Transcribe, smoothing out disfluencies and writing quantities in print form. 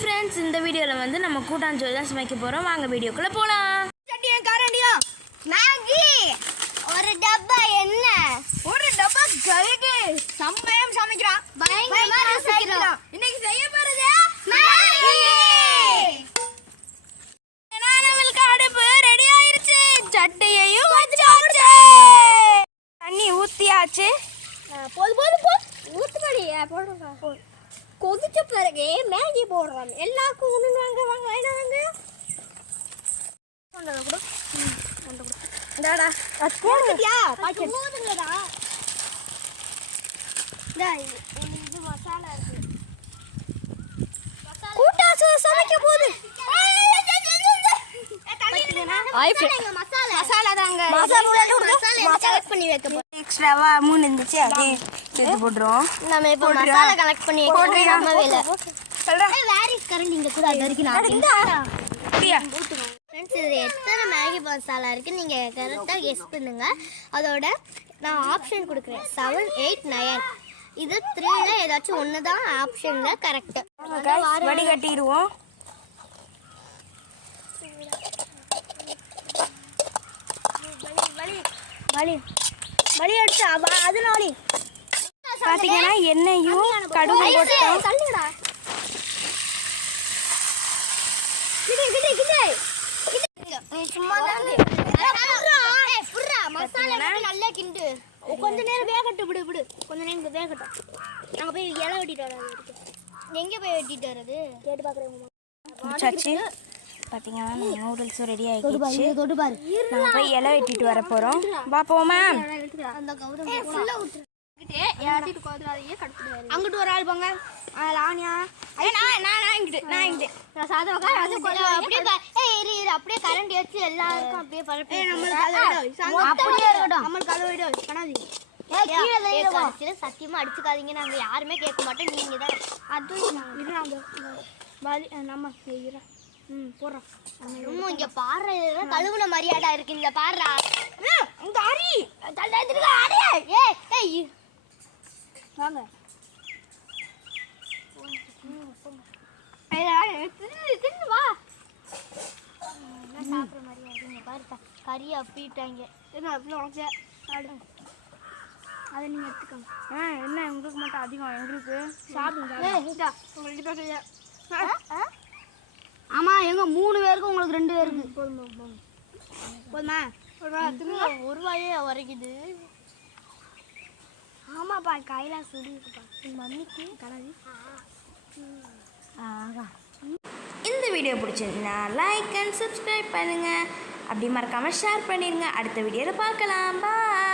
Friends, இந்த வீடியோவில் வந்து நம்ம கூட்டாஞ்சோறு தான் சமைக்க போகிறோம். வாங்க வீடியோக்குள்ளே போகலாம். சட்டியும் காரண்டியும் மேகி ஒரு டப்பா எண்ணெய் ஒரு டப்பா கறிக்கு சமையம் சமைக்கிறான். பயங்கரமா ரசிக்கிறோம். இன்னைக்கு செய்ய போறது மேகி. நம்மளுக்கு அடுப்பு ரெடி ஆயிருச்சு. சட்டியையும் வச்சாச்சு. தண்ணி ஊத்தியாச்சு. போதும் ஊத்துபடி போடுங்க. கொதிச்ச பிறகு மேகி போடுறோம். எல்லாருக்கும் ஒன்று வாங்க வாங்க. இந்தாடா போடுறியா? போடுங்கடா. இது மசாலா இருக்கு. கூட்டாச்சு சமைக்க போகுது. மசாலா தாங்க. மசாலா கலெக்ட் பண்ணி வைக்க போறோம். எக்ஸ்ட்ராவா 3 இருந்துச்சு, அப்படியே சேர்த்து போட்டுருவோம். நம்ம இப்போ மசாலா கலெக்ட் பண்ணி வைக்க நம்ம வேலை. வேற கரண்ட் இங்க கூட அது வரைக்கும் நான் ஊத்துறேன். ஃப்ரெண்ட்ஸ், இது எத்தனை மேகி மசாலா இருக்கு நீங்க கரெக்டா கெஸ் பண்ணுங்க. அதோட நான் ஆப்ஷன் கொடுக்குறேன் 7, 8, 9. இது 3ல ஏதாச்சும் ஒன்று தான் ஆப்ஷன்ல கரெக்ட். வடி கட்டிடுவோம். வலி அடிச்சு அதனால பாத்தீங்கன்னா எண்ணெயும் கடுகு போட்டோம். தள்ளுடா. நல்லா கிண்டு. கொஞ்ச நேரம் வேகட்டும். விடு கொஞ்ச நேரம் வேகட்டும். நாங்க போய் இலை வெட்டிட்டு வரோம். எங்க போய் வெட்டிட்டு வர்றது கேட்டு பாக்குறேன். பாத்தீங்கன்னா நூடுல்ஸும் ரெடி ஆகிடுச்சு. நம்ம போய் இலை வெட்டிட்டு வர போறோம். பாப்போமா? அங்கிட்டு ஒரு ஆள் போங்க. லாவணியா அப்படியே கரண்ட் வச்சு எல்லாருக்கும் அப்படியே சத்தியமா அடிச்சுக்காதீங்க. நாங்க யாருமே கேட்க மாட்டோம். நீங்க தான் போடுறோம். இங்க பாரு, கழுவுன மரியாதை இருக்கு. இங்க பாரு வாங்க. வா சாப்பிட்ற மாதிரி பாருப்பா. கறி அப்படிட்டாங்க. அதை நீங்க எடுத்துக்கோங்க. என்ன உங்களுக்கு மட்டும் அதிகம், எங்களுக்கு சாப்பிடுங்க. ஆமா, எங்க 3 பேருக்கு உங்களுக்கு 2 பேருக்கு போதுமா? ஒரு வாயே உரைக்குது. ஆமாப்பா, கையில சுடிப்பா. மம்மிக்கு கலவி. இந்த வீடியோ பிடிச்சிருந்தா லைக் அண்ட் சப்ஸ்கிரைப் பண்ணுங்க. அப்படி மறக்காம ஷேர் பண்ணிடுங்க. அடுத்த வீடியோவில் பார்க்கலாம். பாய்.